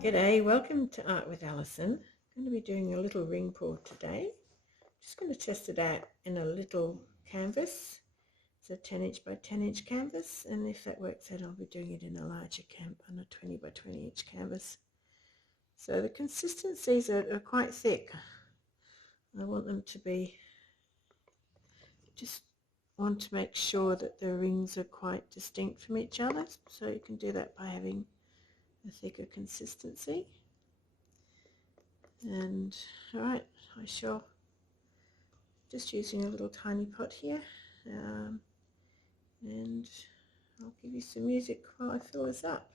G'day, welcome to Art with Alison. I'm going to be doing a little ring pour today. Just going to test it out in a little canvas. It's a 10 inch by 10 inch canvas, and if that works out I'll be doing it in a larger on a 20 by 20 inch canvas. So the consistencies are quite thick. I want them to be, just want to make sure that the rings are quite distinct from each other, so you can do that by having a thicker consistency. And alright, I shall just using a little tiny pot here, and I'll give you some music while I fill this up.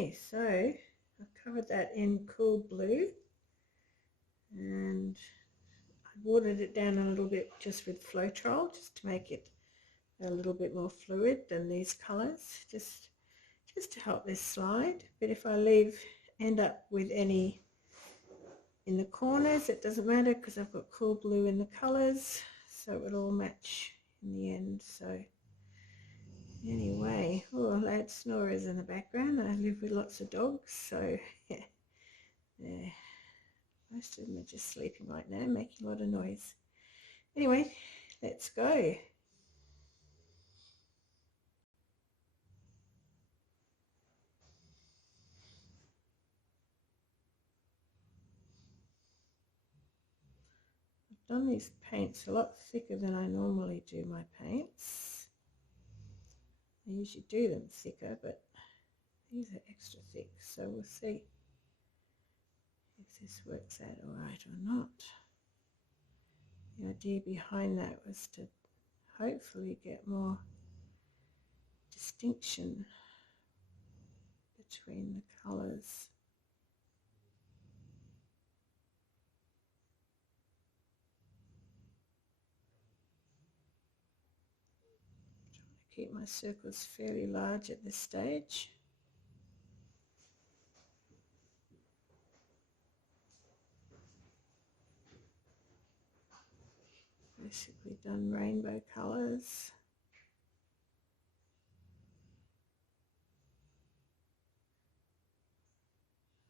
Okay, so I've covered that in cool blue, and I watered it down a little bit just with Floetrol, just to make it a little bit more fluid than these colours, just to help this slide. But if I end up with any in the corners, it doesn't matter because I've got cool blue in the colours, so it will all match in the end. So anyway, oh, loud snorers in the background. I live with lots of dogs, so yeah, most of them are just sleeping right now, making a lot of noise. Anyway, let's go. I've done these paints a lot thicker than I normally do my paints. I usually do them thicker, but these are extra thick, so we'll see if this works out all right or not. The idea behind that was to hopefully get more distinction between the colours. Trying to keep my circles fairly large at this stage. Basically done rainbow colours.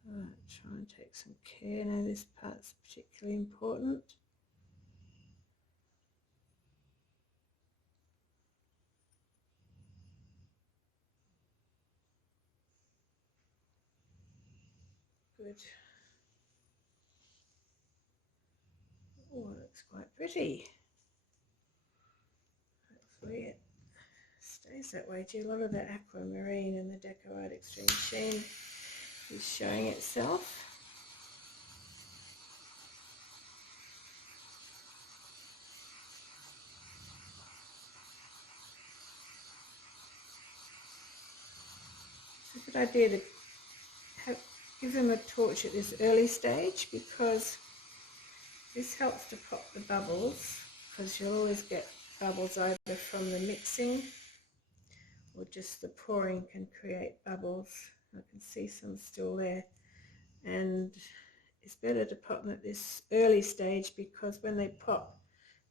Try and take some care. Now this part's particularly important. Good. Oh, it looks quite pretty. Hopefully it stays that way too. A lot of the aquamarine and the Deco Art Extreme Sheen is showing itself. It's a good idea to give them a torch at this early stage, because this helps to pop the bubbles, because you'll always get bubbles either from the mixing or just the pouring can create bubbles. I can see some still there, and it's better to pop them at this early stage, because when they pop,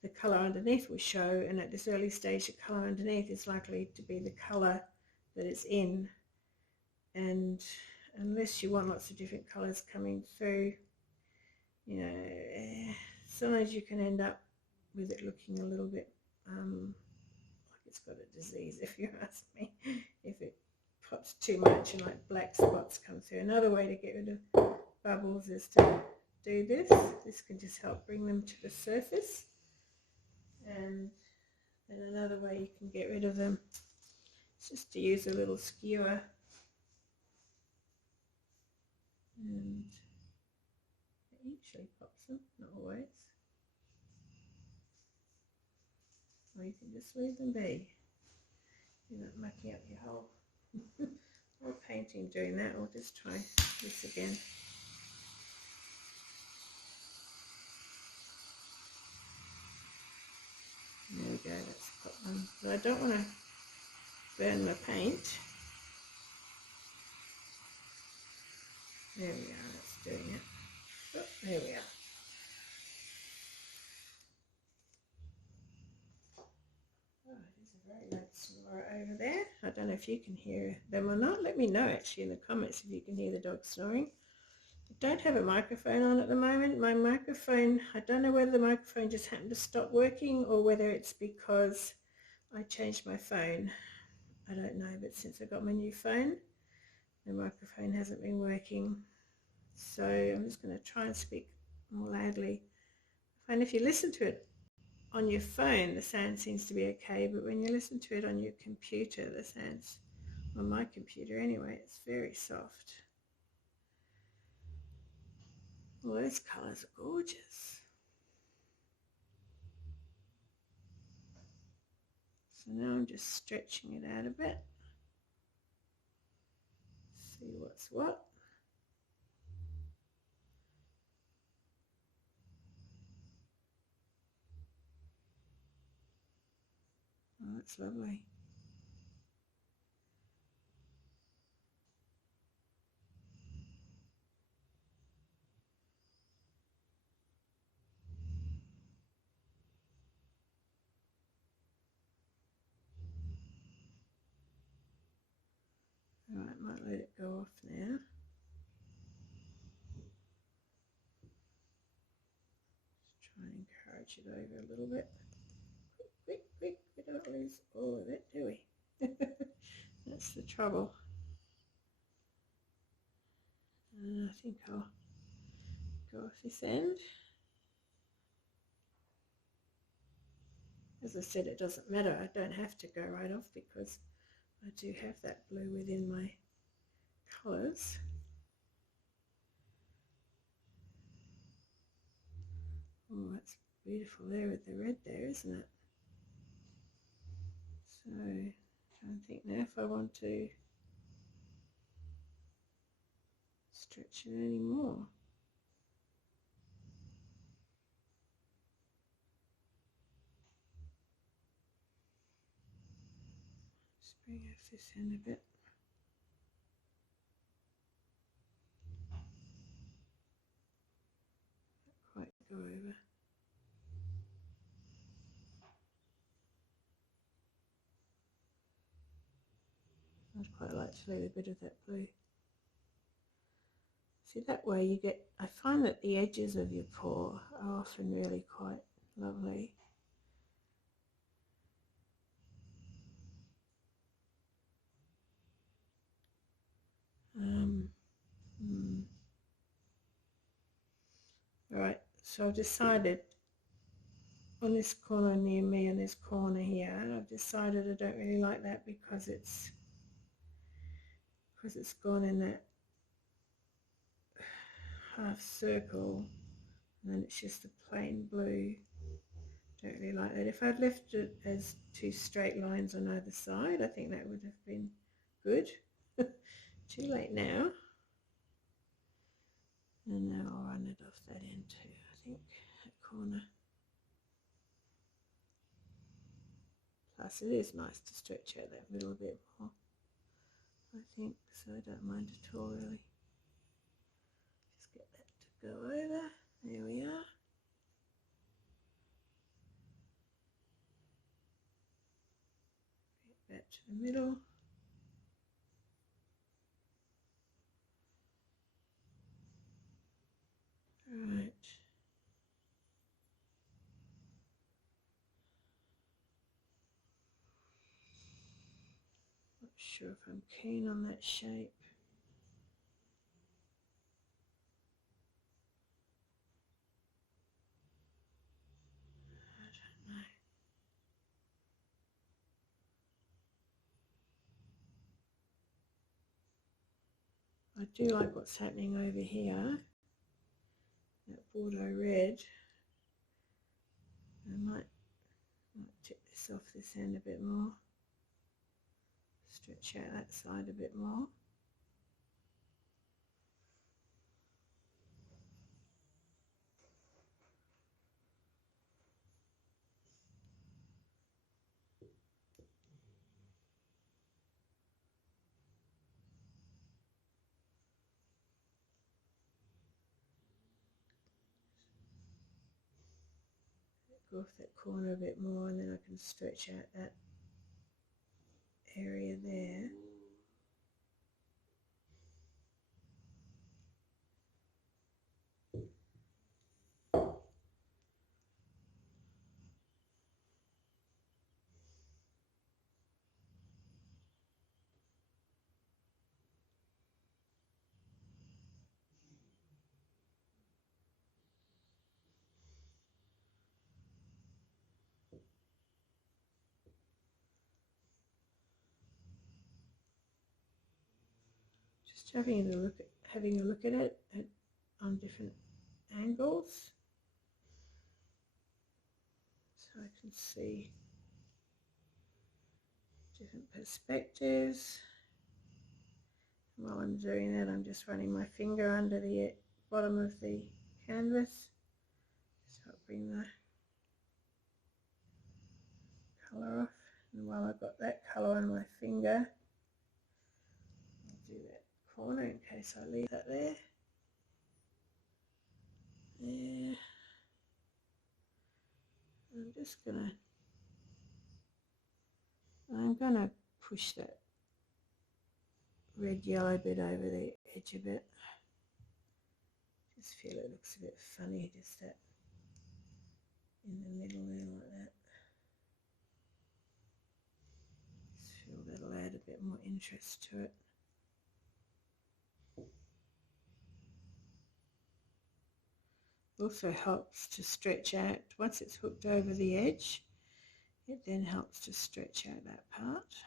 the colour underneath will show, and at this early stage the colour underneath is likely to be the colour that it's in. And unless you want lots of different colours coming through, you know, sometimes you can end up with it looking a little bit like it's got a disease, if you ask me, if it pops too much and like black spots come through. Another way to get rid of bubbles is to do this. This can just help bring them to the surface. And then another way you can get rid of them is just to use a little skewer. And it usually pops them, not always. Or you can just leave them be. You're not mucking up your whole painting doing that. Or just try this again. There we go, that's pop them. But I don't want to burn the paint. There we are, that's doing it. Oh, there we are. Oh, there's a very loud snore over there. I don't know if you can hear them or not. Let me know actually in the comments if you can hear the dog snoring. I don't have a microphone on at the moment. My microphone, I don't know whether the microphone just happened to stop working or whether it's because I changed my phone. I don't know, but since I got my new phone, the microphone hasn't been working. So I'm just going to try and speak more loudly. And if you listen to it on your phone, the sound seems to be okay, but when you listen to it on your computer, the sound's, on my computer anyway, it's very soft. Well, those colours are gorgeous. So now I'm just stretching it out a bit. See what's what. Oh, that's lovely. Alright, might let it go off now. Just try and encourage it over a little bit. Quick, quick, we don't lose all of it, do we? That's the trouble. And I think I'll go off this end. As I said, it doesn't matter. I don't have to go right off because I do have that blue within my colours. Oh, that's beautiful there with the red there, isn't it? So, I'm trying to think now if I want to stretch it any more. Just bring off this end a bit. Not quite go over. I'd quite like to leave a bit of that blue. See, that way you get, I find that the edges of your paw are often really quite lovely. Right, so I've decided on this corner near me and this corner here, I've decided I don't really like that because it's gone in that half circle and then it's just a plain blue. Don't really like that. If I'd left it as two straight lines on either side, I think that would have been good. Too late now. And now I'll run it off that end too, I think, that corner. Plus it is nice to stretch out that middle a bit more, I think, so I don't mind at all really. Just get that to go over. There we are. Get back to the middle. Right. Not sure if I'm keen on that shape. I do like what's happening over here, that Bordeaux red. I might tip this off this end a bit more, stretch out that side a bit more. Go off that corner a bit more and then I can stretch out that area there. Just having a look at it on different angles, so I can see different perspectives. While I'm doing that, I'm just running my finger under the bottom of the canvas to help bring the colour off. And while I've got that colour on my finger, I'll do that corner in case I leave that there. There. I'm gonna push that red yellow bit over the edge a bit. Just feel it looks a bit funny, just that in the middle there like that. Just feel that'll add a bit more interest to it. Also helps to stretch out, once it's hooked over the edge, it then helps to stretch out that part.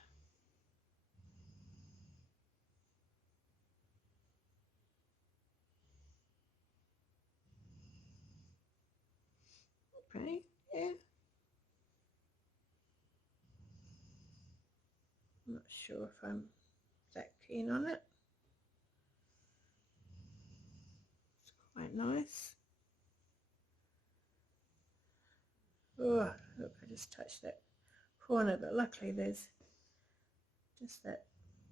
Okay, yeah. I'm not sure if I'm that keen on it. It's quite nice. Oh, look, I just touched that corner, but luckily there's just that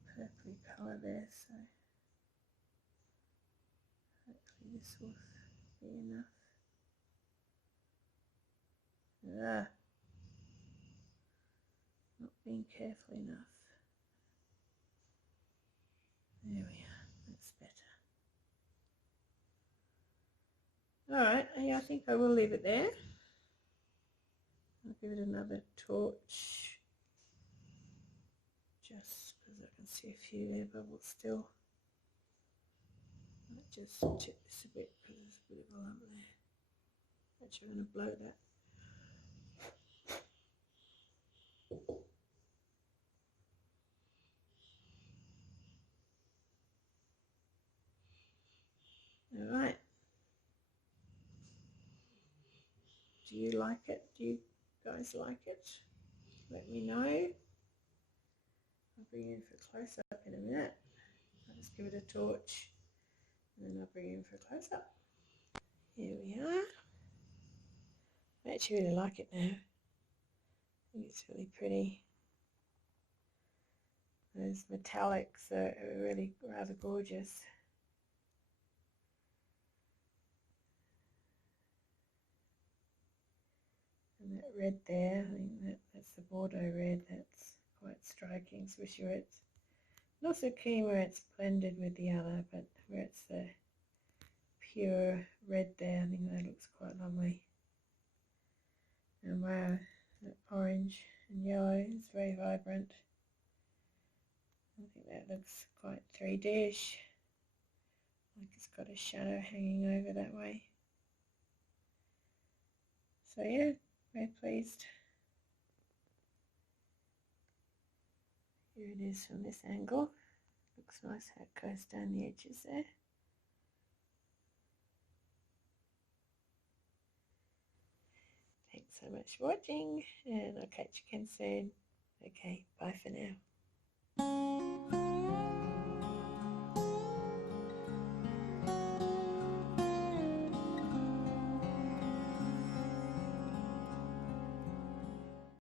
purpley colour there, so hopefully this will be enough. Not being careful enough. There we are, that's better. Alright, yeah, I think I will leave it there. I'll give it another torch, just because I can see a few air bubbles still. I might just check this a bit because there's a bit of a lump there. Actually, I'm going to blow that. Alright. Do you like it? Do you guys like it? Let me know. I'll bring you in for a close-up in a minute. I'll just give it a torch and then I'll bring you in for a close-up. Here we are. I actually really like it now. I think it's really pretty. Those metallics are really rather gorgeous. And that red there, I think that's the Bordeaux red, that's quite striking, especially where it's not so keen where it's blended with the other, but where it's the pure red there, I think that looks quite lovely. And wow, that orange and yellow is very vibrant. I think that looks quite 3D-ish, like it's got a shadow hanging over that way. So yeah, very pleased. Here it is from this angle. Looks nice how it goes down the edges there. Thanks so much for watching, and I'll catch you again soon. Okay, bye for now.